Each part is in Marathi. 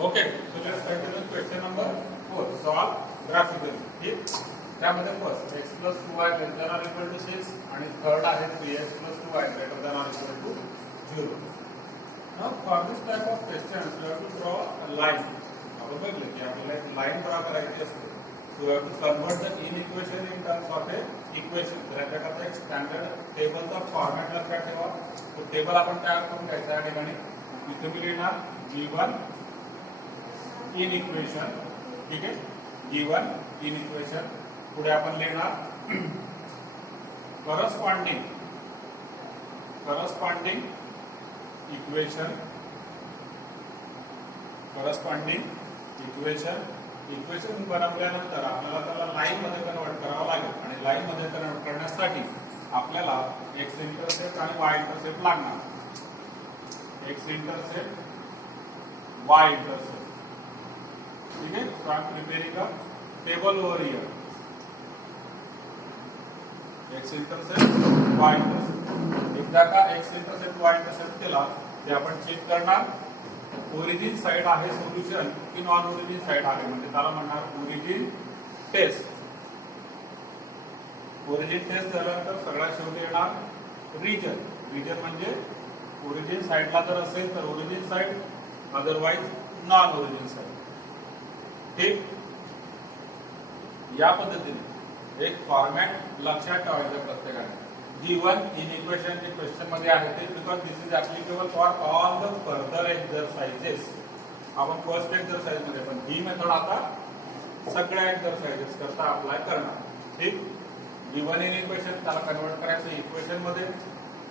Okay, so let's continue question number 4. Solve graphically. ठीक, त्यामध्ये first x plus 2y greater than or equal to 6 आणि थर्ड आहे 3x plus 2y greater than or equal to 0. Now for this type of questions we have to draw a line. आपण बघितलं की आपल्याला एक लाईन ड्रॉ करायची असते. So we have to convert the inequation in terms of a equation. तर याच्याकरता एक स्टँडर्ड टेबलचा फॉर्मॅट लक्षात ठेवा. तो टेबल आपण तयार करून घ्यायचा या ठिकाणी. इथे मी लिहिणार g1 इन इक्वेशन, ठीक आहे, गिवन इन इक्वेशन. पुढे आपण लिहिणार करस्पॉन्डिंग इक्वेशन, इक्वेशन बनवल्यानंतर आपल्याला त्याला लाईन मध्ये कन्वर्ट करावं लागेल आणि लाईन मध्ये कन्वर्ट करण्यासाठी आपल्याला एक्स इंटरसेप्ट आणि वाय इंटरसेप्ट लागणार. एक्स इंटरसेप्ट, वाय इंटरसेप्ट, ठीक है. So I am preparing a table over here. X intercept, Y intercept. एकदा का X intercept, Y intercept केला ते आपण चेक करणार ओरिजिन साइड आहे सोल्युशन की नॉन ओरिजिन साइड आहे, म्हणजे त्याला म्हणणार ओरिजिन टेस्ट. ओरिजिन टेस्ट झाल्यानंतर सगळ्यात शेवटी येणार रिजन म्हणजे ओरिजिन साइडला जर असेल तर origin side, otherwise non origin side. ठीक, या पद्धतीने एक फॉर्मॅट लक्षात ठेवायचं प्रत्येकाने. G1 इन इक्वेशन जे क्वेश्चन मध्ये आहे ते because this is applicable for all the further exercises. आपण फर्स्ट एक्सरसाइज मध्ये पण ही मेथड आता सगळ्या एक्सरसाइजेस करता अप्लाय करणार. ठीक, G1 इन इक्वेशन त्याला कन्वर्ट करायचं इक्वेशन मध्ये,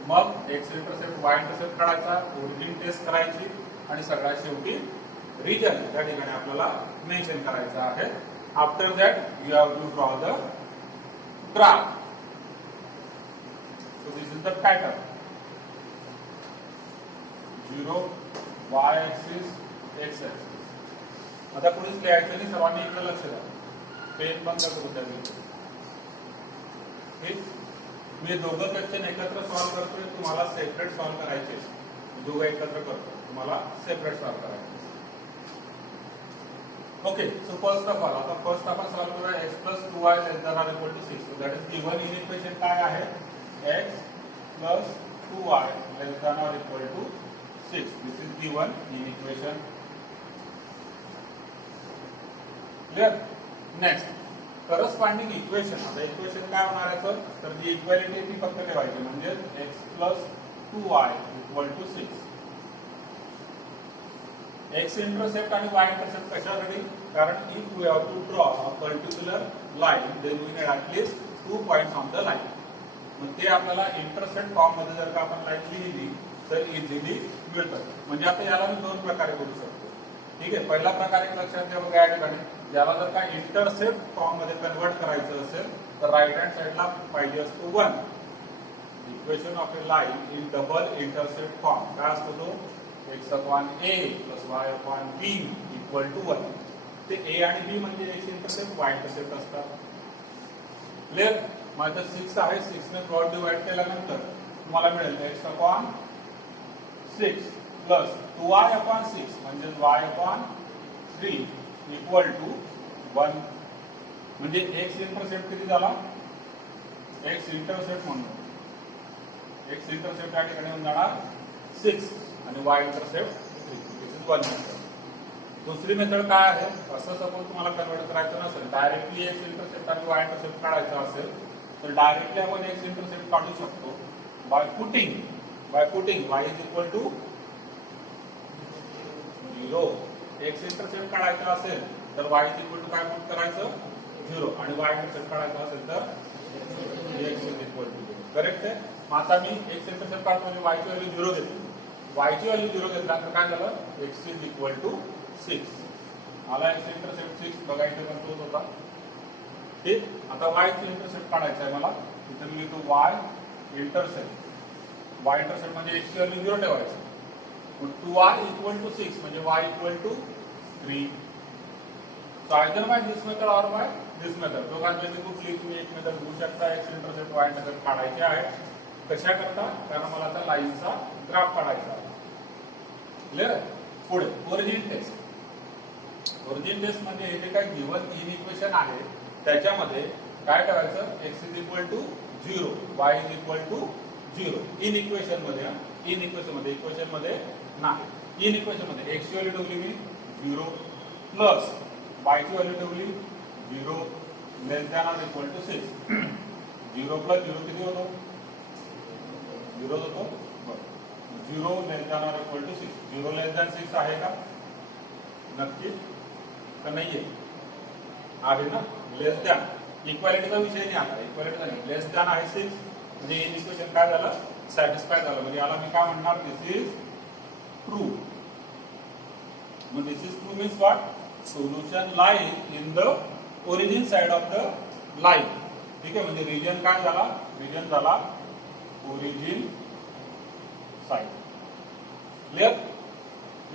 मग एक्स इंटरसेप्ट वाय इंटरसेप्ट काढायचा, ओरिजिन टेस्ट करायची आणि सगळ्यात शेवटी रिजन त्या ठिकाणी आपल्याला मेन्शन करायचं आहे. After that you have to draw the graph. So this is the pattern. 0 y axis x axis. आता कुणीच लिहायचं नाही, सर्वांनी इकडे लक्ष द्या. पेन बंद करू द्या. ठीक, मी दोघं क्वेश्चन एकत्र सॉल्व्ह करतोय, तुम्हाला सेपरेट सॉल्व्ह करायचे. दोघं एकत्र करतो, तुम्हाला सेपरेट सॉल्व्ह करायचे. Okay, so first of all आता फर्स्ट आपण सॉल्व्ह करूया x plus 2y less than or equal to 6. So that is given in equation काय आहे, x plus 2y less than or equal to 6. This is given in equation. Clear? Next, corresponding equation. आता इक्वेशन काय होणार आहे सर, तर जी इक्वालिटी ती फक्त ठेवायची, म्हणजे x plus 2y equal to 6. X intercept आणि वाय इंटरसेप्ट कशासाठी, कारण if we have to draw a particular line then we need at least 2 points on the line. मग ते आपल्याला इंटरसेप्ट फॉर्म मध्ये जर का आपण लाईन लिहिली तर इझिली मिळतं. म्हणजे आता याला मी दोन प्रकारे करू शकतो. ठीक आहे, पहिला प्रकार एक लक्षात घ्या बघा, या ठिकाणी याला जर का इंटरसेप्ट फॉर्म मध्ये कन्वर्ट करायचं असेल तर राईट हँड साइडला पाहिजे असतो 1. Equation of A line in double intercept form काय असतो तो, x upon a plus y upon b equal to 1. ते a आणि b म्हणजे x इंटरसेप्ट, y इंटरसेप्ट असतात. क्लियर? माझं 6 आहे, 6 ने क्रॉस डिवाइड केल्यानंतर तुम्हाला मिळेल x upon 6 plus 2y upon 6 म्हणजे y upon 3 equal to 1. म्हणजे x इंटरसेप्ट किती झाला, x इंटरसेप्ट म्हणून x इंटरसेप्ट या ठिकाणी होऊन जाणार 6 आणि y intercept 3. This is one method. दुसरी मेथड काय आहे, असं सपोज तुम्हाला कन्वर्ट करायचं नसेल, डायरेक्टली x इंटरसेप्ट आणि y इंटरसेप्ट काढायचा असेल तर डायरेक्टली आपण x इंटरसेप्ट काढू शकतो by putting y is equal to 0. x intercept काढायचा असेल तर y इज इक्वल टू काय पुट करायचं 0 आणि y इंटरसेप्ट काढायचा असेल तर x is equal to 0. Correct आहे. मग आता मी x इंटरसेप्ट काढतो म्हणजे y ची व्हॅल्यू 0 घेतली. y ची व्हॅल्यू 0 घेतल्यानंतर काय झालं, x इज इक्वल टू 6 आला. x इंटरसेप्ट 6 बघायचं पण तोच होता. ठीक, आता y ची इंटरसेप्ट काढायचं आहे मला. इथे मी लिहितो y इंटरसेप्ट. y इंटरसेप्ट म्हणजे x ची व्हॅल्यू 0 ठेवायची. मग 2y इक्वल टू 6 म्हणजे y equal to 3. So either by this method or by this method. दोघांपैकी कुठली तुम्ही एक मेथड घेऊ शकता. x इंटरसेप्ट y इंटरसेप्ट काढायचे आहे. कशा करता, कारण मला आता लाईनचा ग्राफ काढायचा आहे. क्लियर? पुढे ओरिजिन टेस्ट. ओरिजिन टेस्ट मध्ये हे जे काही गिवन इन इक्वेशन आहे त्याच्यामध्ये काय करायचं, x is equal to 0, y is equal to 0 in equation मध्ये, इन इक्वेशन मध्ये, इक्वेशन मध्ये नाही, इन इक्वेशन मध्ये x ची व्हॅल्यू ठेवली मी 0 प्लस y ची व्हॅल्यू ठेवली 0 less than or equal to 6. 0 plus 0 किती होतो, 0 होतो. 0 less than or equal to 6. 0 less than 6 आहे का, नक्की का नाहीये, आहे ना. लेस दॅन इक्वालिटीचा विषय नाही आला, इक्वालिटीचा नाही, लेस दॅन आहे 6 म्हणजे इन इक्वेशन काय झालं, सॅटिस्फाय झालं. म्हणजे याला मी काय म्हणणार, दिस इज ट्रू. मग this is true means what, solution lies in the origin side of the line. ठीक आहे, म्हणजे रिजन काय झाला, रिजन झाला ओरिजिन साइड. क्लिअर.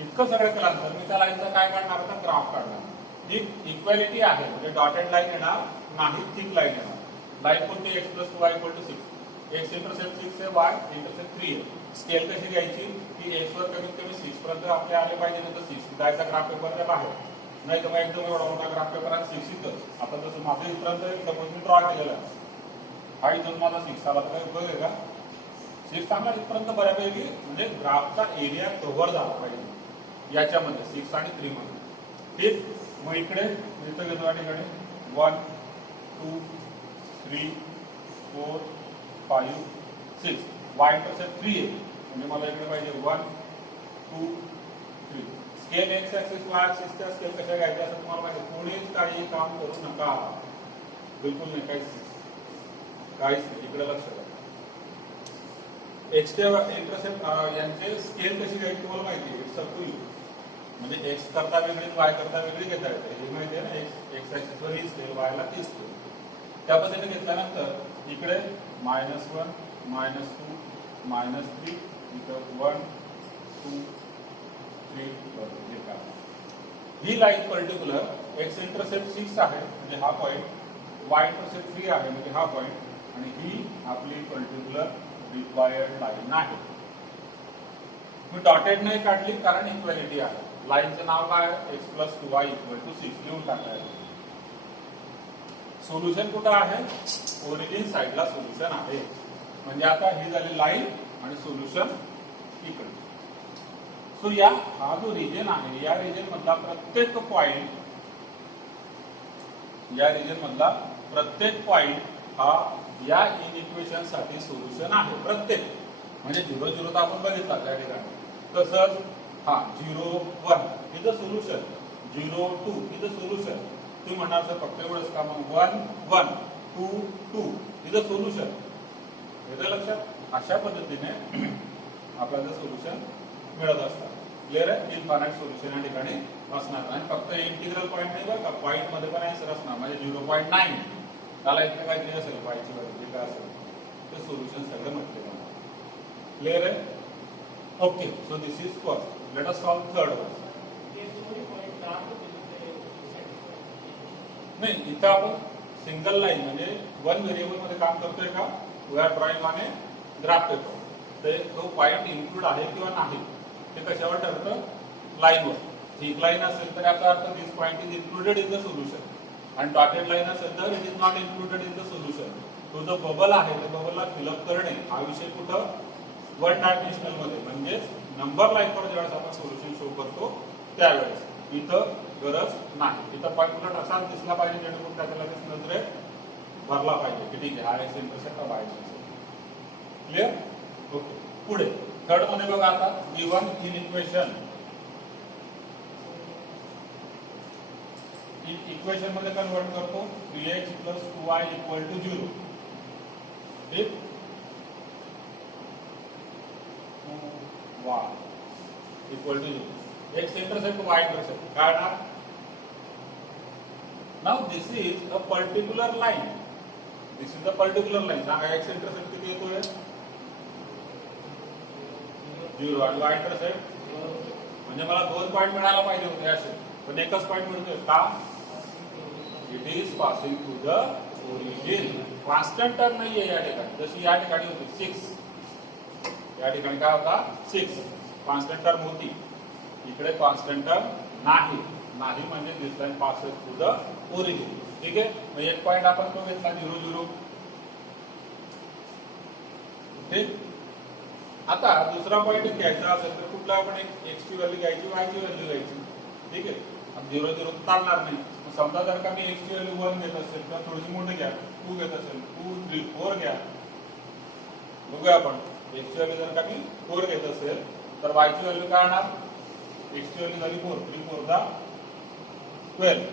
इतकं सगळं केल्यानंतर मी त्या लाईनचा काय काढणार होता, ग्राफ काढणार. जी इक्वॅलिटी आहे म्हणजे डॉटेड लाईन येणार नाही, थिक लाईन येणार. लाईन कोणती, x plus 2y equal to 6. x intercept 6 आहे, y इंटरसेप्ट 3 आहे. स्केल कशी घ्यायची की x वर कमीत कमी 6 पर्यंत आपले आले पाहिजे, नाही तर 6 जायचा ग्राफ पेपरच्या बाहेर, नाही तर मग एकदम एवढा मोठा ग्राफ पेपर आणि 6 इथंच. आता जसं माझं इथपर्यंत सपोज मी ड्रॉ केलेला आहे, हा इथून माझा 6 आला तर काय उपयोग आहे का, 6 चांगला इथपर्यंत बऱ्यापैकी म्हणजे ग्राफचा एरिया कव्हर झाला पाहिजे याच्यामध्ये 6 आणि 3 मध्ये. ठीक. मग इकडे इथं घेतो या ठिकाणी 1 2 3 4 5 6, वाय इंटरसेप्ट 3 आहे म्हणजे मला इकडे पाहिजे 1 2 3. स्केल एक्स ऍक्सिस वाय ऍक्सिसच्या स्केल कशा घ्यायच्या असं तुम्हाला माहिती, कोणीच काही काम करू नका, बिलकुल नाही, काहीच नाही. इकडे लक्ष द्या. एक्सचे इंटरसेप्ट यांचे स्केल कशी घ्यायची तुम्हाला माहिती आहे, इट्स अप टू यू. म्हणजे एक्स करता वेगळी वाय करता वेगळी घेता येते, हे माहिती आहे ना. एक्स ऍक्सिसवर ही स्केल, वायला ती स्केल. त्या पद्धतीने घेतल्यानंतर इकडे -1 -2 -3, इथं 1 2 3. ही लाईन पर्टिक्युलर एक्स इंटरसेप्ट 6 आहे म्हणजे हा पॉईंट, वाय इंटरसेप्ट 3 आहे म्हणजे हा पॉईंट, आणि ही आपली पर्टिक्युलर रिक्वायर्ड लाईन आहे. मी डॉटेड नाही काढली कारण इक्वॅलिटी आहे. लाईनचं नाव काय, x plus 2y equal to 6 लिहून टाकायचं. सोल्युशन कुठं आहे, ओरिजिन साइडला सोल्युशन आहे. म्हणजे आता ही झाली लाईन आणि सोल्युशन इकडे. सो या हा जो रिजन आहे, या रिजन मधला प्रत्येक पॉइंट, या रिजन मधला प्रत्येक पॉइंट हा या इन इक्वेशन साठी सोल्युशन आहे. प्रत्येक म्हणजे 0 0 तर आपण बघितला त्या ठिकाणी. तसंच हा 0 1 is a solution, 0 2 is a solution. तुम्ही म्हणणार सर फक्त एवढंच का, मग 1 1 2 2 इज अ सोल्युशन. येतं लक्षात. अशा पद्धतीने आपल्याला सोल्युशन मिळत असतात. क्लिअर आहे. इनफायनाइट सोल्युशन या ठिकाणी असणार आणि फक्त इंटिग्रल पॉईंट नाही बरं का, पॉईंट मध्ये पण आन्सर असणार. म्हणजे 0.9 त्याला इथे काहीतरी असेल, पायची व्हॅल्यू काय असेल ते सोल्युशन सगळं म्हटलेलं आहे. क्लिअर आहे. Okay, so this is first. Let us solve third one. नाही, इथं आपण सिंगल लाईन म्हणजे 1 व्हेरिएबल मध्ये काम करतोय का, we are drawing on a graph paper. तर तो पॉईंट इन्क्लूड आहे किंवा नाही ते कशावर ठरतं, लाईनवर. ठीक लाईन असेल तर याचा earth this point is included in the solution, आणि डॉटेड लाईन असेल तर it is not included in the solution. तो जो बबल आहे त्या बबलला फिलअप करणे हा विषय कुठं, 1 डायमेन्शनल मध्ये. म्हणजे नंबर लाईनवर ज्यावेळेस आपण सोल्युशन शो करतो त्यावेळेस. इथं गरज नाही. इथं पॉईंट असाच दिसला पाहिजे जेणेकरून त्याला नजरे भरला पाहिजे की ठीक आहे हा एक्स इंटरसेप्ट हा वाय इंटरसेप्ट. क्लिअर. ओके, पुढे थर्ड मध्ये बघा आता, गिवन इन इक्वेशन, इक्वेशन मध्ये कन्वर्ट करतो 3x plus 2y equal to 0. ठीक. 2y equal to 0. x intercept y intercept काय ना. Now this is a particular line, this is a particular line. सांगा x इंटरसेप्ट किती येतोय, 0, आणि y इंटरसेप्ट म्हणजे मला 2 पॉईंट मिळायला पाहिजे होते असे, पण एकच पॉईंट मिळतोय का, it is passing to the origin. Constant term नाहीये या ठिकाणी, जशी या ठिकाणी होती 6, या ठिकाणी काय होता 6 कॉन्स्टंट टर्म होती, इकडे कॉन्स्टंट टर्म नाही. नाही म्हणजे this line passes to the origin. ठीक आहे, मग एक पॉईंट आपण तो घेतला 0 0. ठीक. आता दुसरा पॉईंट घ्यायचा असेल तर कुठला आपण एक्स ची व्हॅल्यू घ्यायची, वाय ची व्हॅल्यू घ्यायची. ठीक आहे, 0 0 चालणार नाही. समजा जर का मी एक्स ची व्हॅल्यू 1 घेत असेल तर थोडीशी मोठी घ्या, 2 घेत असेल 2 3 4 घ्या. बघूया आपण एक्स ची व्हॅल्यू जर का मी 4 घेत असेल तर वाय ची व्हॅल्यू काय येणार. एक्स ची व्हॅल्यू झाली 4, 3 4 दा 12.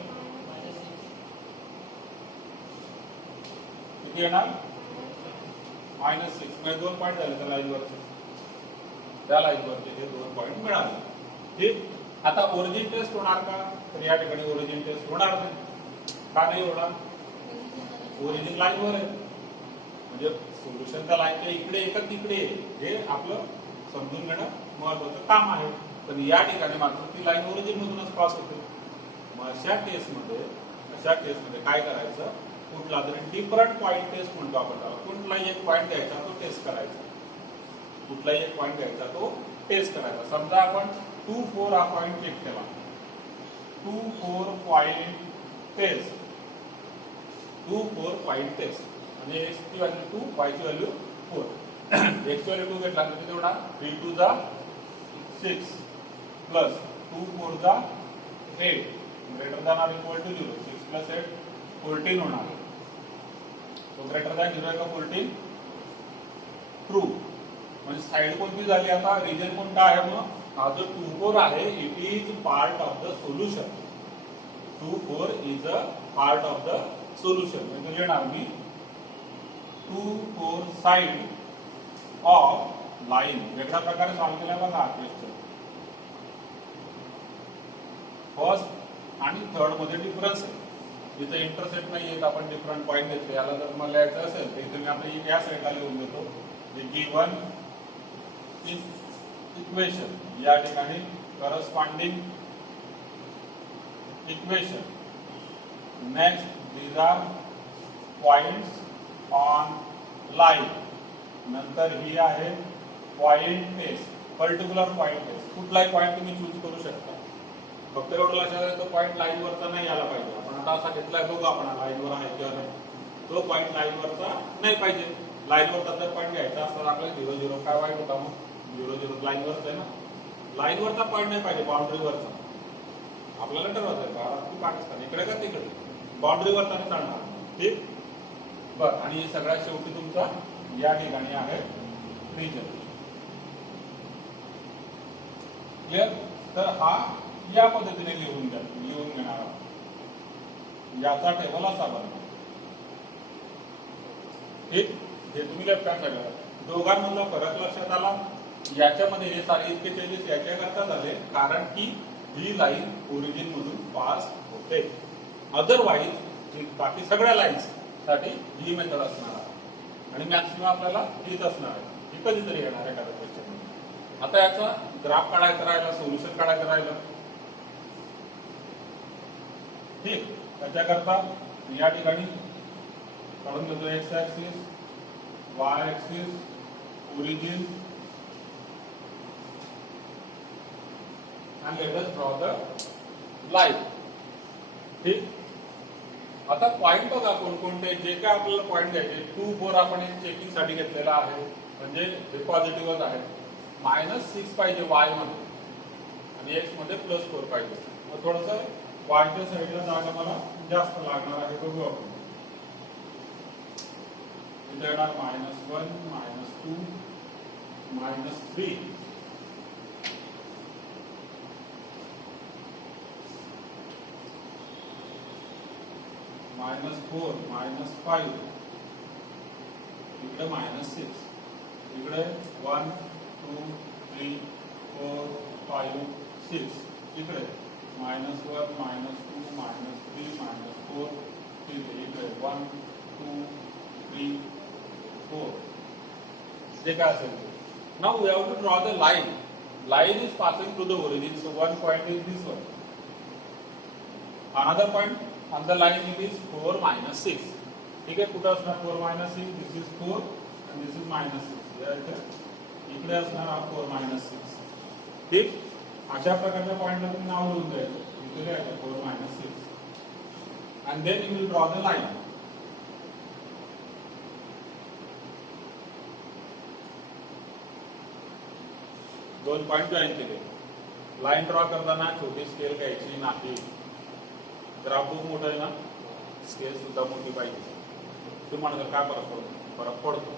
किती येणार -6. म्हणजे 2 पॉईंट झाले त्या लाईनवरचे. त्या लाईनवरचे हे 2 पॉईंट मिळाले. ठीक. आता ओरिजिन टेस्ट होणार का, तर या ठिकाणी ओरिजिन टेस्ट होणार नाही. का नाही होणार, ओरिजिन लाईनवर आहे. म्हणजे सोल्युशन त्या लाईनच्या इकडे एकच तिकडे हे आपलं समजून घेणं महत्वाचं काम आहे. पण या ठिकाणी मात्र ती लाईन ओरिजिन मधूनच पास होते. मग अशा केसमध्ये काय करायचं, कुठला तरी डिफरंट पॉईंट टेस्ट म्हणतो आपण त्याला. कुठलाही एक पॉईंट घ्यायचा तो टेस्ट करायचा. कुठलाही एक पॉईंट घ्यायचा तो टेस्ट करायचा. समजा आपण 2 4 हा पॉईंट चेक केला. 2 4 पॉईंट टेस्ट, 2 4 पॉईंट टेस्ट. म्हणजे एक्स ची व्हॅल्यू 2, वाय ची व्हॅल्यू 4. एक्स ची व्हॅल्यू 2 घेतला तर किती होणार, 3 2 जा 6 प्लस 2 4 जा 8 greater than or equal to 0. 6 plus 8 14 होणार. तो ग्रेटर दॅन 0 आहे का 14, ट्रू. म्हणजे साइड कोणती झाली आता, रिजन कोणता आहे. मग हा जो 2 4 आहे it is part of the solution. 2 4 is a part of the solution. म्हणजे लिहिणार मी 2 4 साइड ऑफ लाईन. वेगळ्या प्रकारे सॉल्व्ह केला बघा क्वेश्चन. फर्स्ट आणि थर्ड मध्ये डिफरन्स आहे. इथे इंटरसेक्ट नाही येत, आपण डिफरंट पॉईंट घेतले. याला जर मला लिहायचं असेल तर इथे मी आपल्या या साईडला लिहून देतो. गिवन इक्वेशन, या ठिकाणी corresponding equation. Next, these are points on line. नंतर ही आहे point test, particular point test. कुठलाही पॉइंट तुम्ही चूज करू शकता. फक्त एवढं लक्षात आहे तो पॉइंट लाईन वरचा नाही आला पाहिजे. आपण आता असा घेतलाय, बघू आपण लाईनवर आहे किंवा नाही. तो पॉइंट लाईन वरचा नाही पाहिजे. लाईन वरचा जर पॉइंट घ्यायचा असता आपल्याला 0 0 काय वाईट होता, मग 0 0 लाईन वरच आहे ना. लाईन वरचा पॉइंट नाही पाहिजे, बाउंड्री वरचा. आपल्याला ठरवायचं आहे भारत की पाकिस्तान, इकडे का तिकडे, बाउंड्री वरचा नाही चालणार. ठीक. बर, आणि सगळ्यात शेवटी तुमचा या ठिकाणी आहे रिजन. क्लिअर. तर हा या पद्धतीने लिहून घेणार आहोत. याचा टेबल असा बनवा. ठीक. हे तुम्ही लेफ्ट हँड साइडला. दोघांमधला फरक लक्षात आला. याच्यामध्ये हे सारे इतके चेंजेस याच्याकरता झाले कारण की ही लाईन ओरिजिन मधून पास होते. अदरवाईज बाकी सगळ्या लाईन्स साठी ही मेथड असणार आहे आणि मॅक्सिमम आपल्याला हीच असणार आहे. ही कधीतरी येणार आहे एखाद्या क्वेश्चन. आता याचा ग्राफ काढायचा राहिला, सोल्युशन काढायचं राहिलं. ठीक. त्याच्याकरता या ठिकाणी काढून घेतो x axis, Y axis, origin, and let us draw the line. ठीक. आता पॉइंट बघा कोणकोणते, जे काय आपल्याला पॉइंट घ्यायचे. 2 4 आपण चेकिंग साठी घेतलेला आहे, म्हणजे हे पॉझिटिव्हच आहे. -6 पाहिजे वाय मध्ये आणि एक्स मध्ये +4 पाहिजे. मग थोडंसं वायच्या साईडला जागा मला जास्त लागणार आहे, बघू आपण. इथे येणार -1 -2 -3 -4 -5 इकडे -6 इकडे 1 2 3 4 5 6 इकडे -1 -2 -3 -4 इकडे 1 2 3 4 जे काय असेल. Now we have to draw the line. Line is passing through the origin, so one point is this one. Another point on the line it is 4 -6. ठीक आहे. कुठे असणार 4 -6? This is 4 and this is -6. या इकडे असणार 4 -6. ठीक. अशा प्रकारच्या पॉइंटला तुम्ही नाव लिहून द्यायचं. केले 4 minus 6 and then you will draw the line. दोन पॉइंट जॉईन केले. लाईन ड्रॉ करताना छोटी स्केल घ्यायची नाही. ग्राफ खूप मोठं आहे ना, स्केल सुद्धा मोठी पाहिजे. तुम्ही म्हणता काय फरक पडतो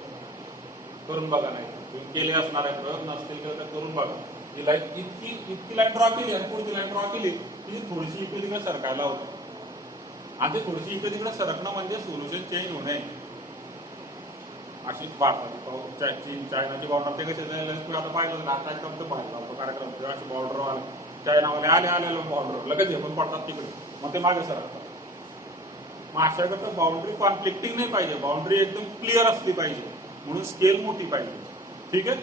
करून बघा. नाही तुम्ही केले असणार आहे प्रयोग, नसतील तर करून बघा. ही लाईन इतकी लाईन ड्रॉ केली आणि पुढची लाईन ड्रॉ केली की थोडीशी इकडे तिकडे सरकायला होती. आणि ते थोडीशी इकडे तिकडे सरकणं म्हणजे सोल्युशन चेंज होणे. अशी भारताची चीन चायनाची बॉर्डर ते कसे तुम्ही आता पाहिलं ना, आता एकदम पाहिलं कार्यक्रम तेव्हा अशी बॉर्डर आले, चायनावाले आले बॉर्डर लगेच झेपून पडतात तिकडे, मग ते मागे सरकतात. मग अशा करता बाउंड्री कॉन्फ्लिक्टिंग नाही पाहिजे, बाउंड्री एकदम क्लिअर असली पाहिजे. म्हणून स्केल मोठी पाहिजे. ठीक आहे,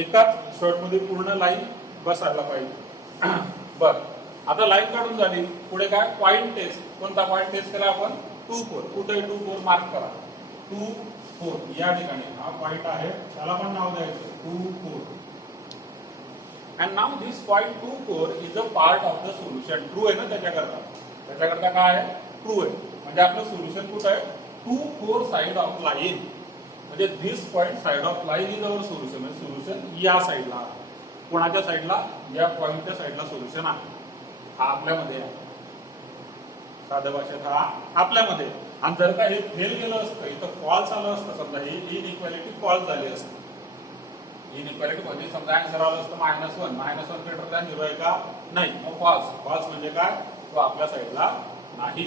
एकाच शॉर्ट मध्ये पूर्ण लाईन बसायला पाहिजे. बर, आता लाईन काढून झाली. पुढे काय पॉइंट टेस्ट. कोणता पॉइंट टेस्ट केला आपण? 2 4. कुठे 2 4 मार्क करा. 2 4 या ठिकाणी हा पॉइंट आहे, त्याला पण नाव द्यायचं 2 4. And now this point 2 4 is a part of the solution. True आहे ना, त्याच्याकरता काय आहे? ट्रू आहे. म्हणजे आपलं सोल्युशन कुठं आहे? 2 4 साइड ऑफ लाईन. म्हणजे this point side of line is our solution. म्हणजे सोल्युशन या साईडला. कोणाच्या साईडला? या पॉइंटच्या साईडला सोल्युशन आहे. हा आपल्यामध्ये आहे. साध्या भाषेत हा आपल्यामध्ये. आणि जर का हे फेल गेलं असतं, इथं फॉल्स आलं असतं, समजा ही इनइक्वॅलिटी फॉल्स झाली असती. इनइक्वॅलिटी म्हणजे समजा आन्सर आलं असतं -1. -1 ग्रेटर दॅन 0 आहे का? नाही. मग फॉल्स म्हणजे काय? तो आपल्या साईडला नाही,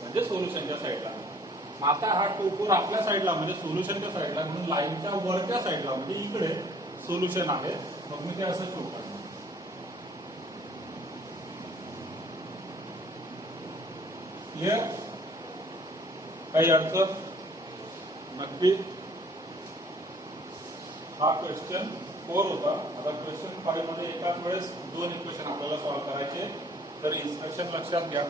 म्हणजे सोल्युशनच्या साईडला. मग आता हा 2 4 आपल्या साईडला म्हणजे सोल्युशनच्या साईडला, म्हणून लाईनच्या वरच्या साईडला म्हणजे इकडे सोल्युशन आहे. मग मी ते असं शो करणार. क्लिअर? काही अडचण? नक्की. हा क्वेश्चन 4 होता. आता क्वेश्चन 5 मध्ये एकाच वेळेस 2 इक्वेशन आपल्याला सॉल्व्ह करायचे. तर इन्स्ट्रक्शन लक्षात घ्या.